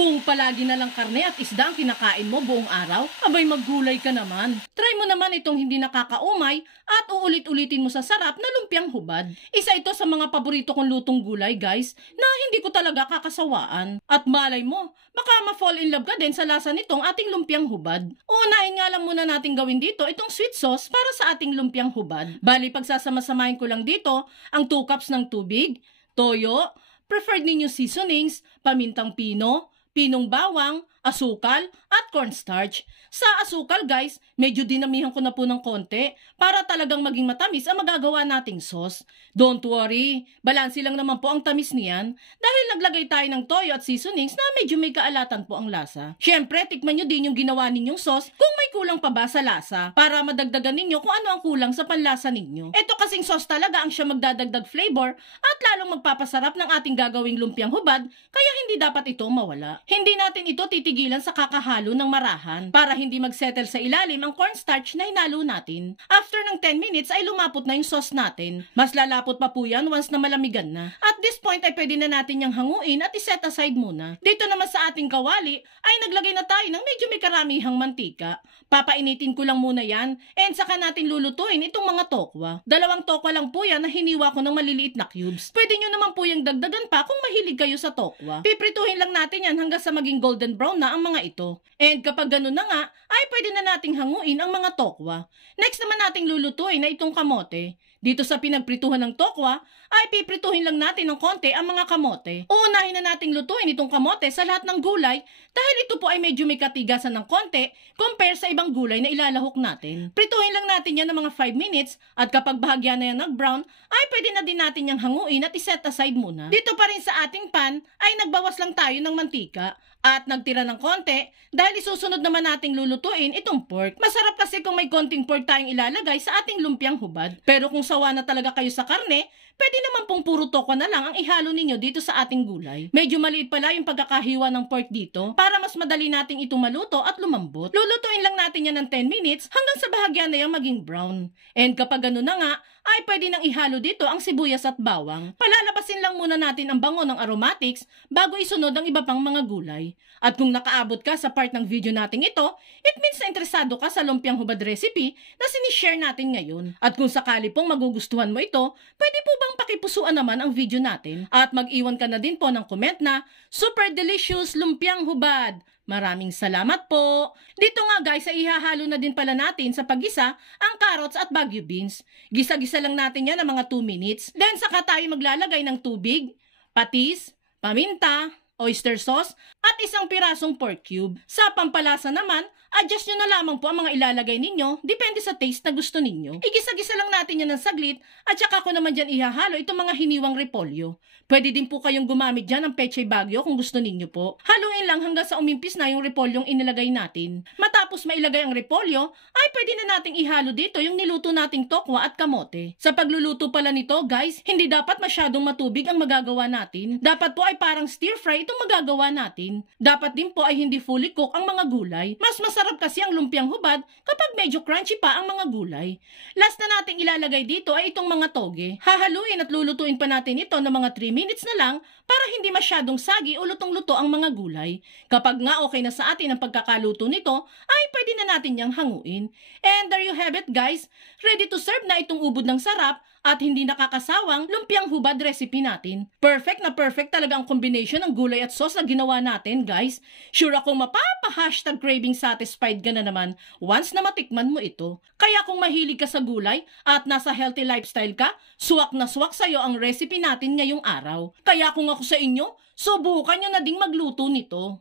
Kung palagi na lang karne at isda ang kinakain mo buong araw, abay maggulay ka naman. Try mo naman itong hindi nakakaumay at uulit-ulitin mo sa sarap na lumpiang hubad. Isa ito sa mga paborito kong lutong gulay, guys, na hindi ko talaga kakasawaan. At malay mo, baka ma-fall in love ka din sa lasa nitong ating lumpiang hubad. Uunahin nga lang muna natin gawin dito itong sweet sauce para sa ating lumpiang hubad. Bali, pagsasama-samahin ko lang dito ang 2 cups ng tubig, toyo, preferred ninyo seasonings, pamintang pino, pinong bawang, asukal, at cornstarch. Sa asukal, guys, medyo dinamihan ko na po ng konti para talagang maging matamis ang magagawa nating sauce. Don't worry, balanse lang naman po ang tamis niyan dahil naglagay tayo ng toyo at seasonings na medyo may kaalatan po ang lasa. Syempre, tikman nyo din yung ginawa ninyong sauce kung may kulang pa ba sa lasa para madagdagan ninyo kung ano ang kulang sa panlasa ninyo. Ito kasing sauce talaga ang siya magdadagdag flavor at lalong magpapasarap ng ating gagawing lumpiang hubad, kaya hindi dapat ito mawala. Hindi natin ito titigilan sa kakahalo ng marahan para hindi magsettle sa ilalim ang cornstarch na hinalo natin. After ng 10 minutes ay lumapot na yung sauce natin. Mas lalapot pa po yan once na malamigan na. At this point ay pwede na natin yung hanguin at iset aside muna. Dito naman sa ating kawali ay naglagay na tayo ng medyo may karamihang mantika. Papainitin ko lang muna yan and saka natin lulutuin itong mga tokwa. 2 tokwa lang po yan na hiniwa ko ng maliliit na cubes. Pwede nyo naman po yung dagdagan pa kung mahilig kayo sa tokwa. Piprituhin lang natin yan hanggang sa maging golden brown na ang mga ito. And kapag ganun na nga, ay pwede na nating hanguin ang mga tokwa. Next naman nating lulutuin na itong kamote. Dito sa pinagprituhan ng tokwa, ay piprituhin lang natin ng konti ang mga kamote. Uunahin na nating lutuin itong kamote sa lahat ng gulay dahil ito po ay medyo may katigasan ng konti compare sa ibang gulay na ilalahok natin. Prituhin lang natin yan ng mga 5 minutes at kapag bahagya na yan nag-brown, ay pwede na din natin yung hanguin at iset aside muna. Dito pa rin sa ating pan ay nagbawas lang tayo ng mantika at nagtira ng konti dahil isusunod naman nating lulutuin itong pork. Masarap kasi kung may konting pork tayong ilalagay sa ating lumpiang hubad. Pero kung sawa na talaga kayo sa karne, pwede naman pong puro tokwa na lang ang ihalo ninyo dito sa ating gulay. Medyo maliit pala yung pagkakahiwa ng pork dito para mas madali nating itong maluto at lumambot. Lulutuin lang natin yan ng 10 minutes hanggang sa bahagya na yung maging brown. And kapag gano'n na nga, ay pwede nang ihalo dito ang sibuyas at bawang. Palalabasin lang muna natin ang bango ng aromatics bago isunod ang iba pang mga gulay. At kung nakaabot ka sa part ng video nating ito, it means na interesado ka sa lumpiang hubad recipe na sinishare natin ngayon. At kung sakali pong magugustuhan mo ito, pwede po bang pakipusuan naman ang video natin? At mag-iwan ka na din po ng comment na super delicious lumpiang hubad. Maraming salamat po. Dito nga guys, ay ihahalo na din pala natin sa paggisa ang carrots at Baguio beans. Gisa-gisa lang natin yan ng mga 2 minutes. Then saka tayo maglalagay ng tubig, patis, paminta, oyster sauce, at 1 pirasong pork cube. Sa pampalasa naman, adjust nyo na lamang po ang mga ilalagay ninyo, depende sa taste na gusto ninyo. Igisa-gisa lang natin yan ng saglit, at saka ko naman dyan ihahalo itong mga hiniwang repolyo. Pwede din po kayong gumamit dyan ng pechay Baguio kung gusto ninyo po. Haluin lang hanggang sa umimpis na yung repolyong inilagay natin. Matapos mailagay ang repolyo, ay pwede na nating ihalo dito yung niluto nating tokwa at kamote. Sa pagluluto pala nito guys, hindi dapat masyadong matubig ang magagawa natin. Dapat po ay parang stir fry itong magagawa natin. Dapat din po ay hindi fully cook ang mga gulay. Mas masarap kasi ang lumpiang hubad kapag medyo crunchy pa ang mga gulay. Last na nating ilalagay dito ay itong mga toge. Hahaluin at lulutuin pa natin ito ng mga 3 minutes na lang para hindi masyadong sagi o lutong-luto ang mga gulay. Kapag nga okay na sa atin ang pagkakaluto nito, ay pwede na natin niyang hanguin. And there you have it guys. Ready to serve na itong ubod ng sarap at hindi nakakasawang lumpiang hubad recipe natin. Perfect na perfect talaga ang combination ng gulay at sauce na ginawa natin guys. Sure akong mapapa-hashtag craving satisfied ka na naman once na matikman mo ito. Kaya kung mahilig ka sa gulay at nasa healthy lifestyle ka, suwak na suwak sa'yo ang recipe natin ngayong araw. Kaya kung ako sa inyo, subukan nyo na ding magluto nito.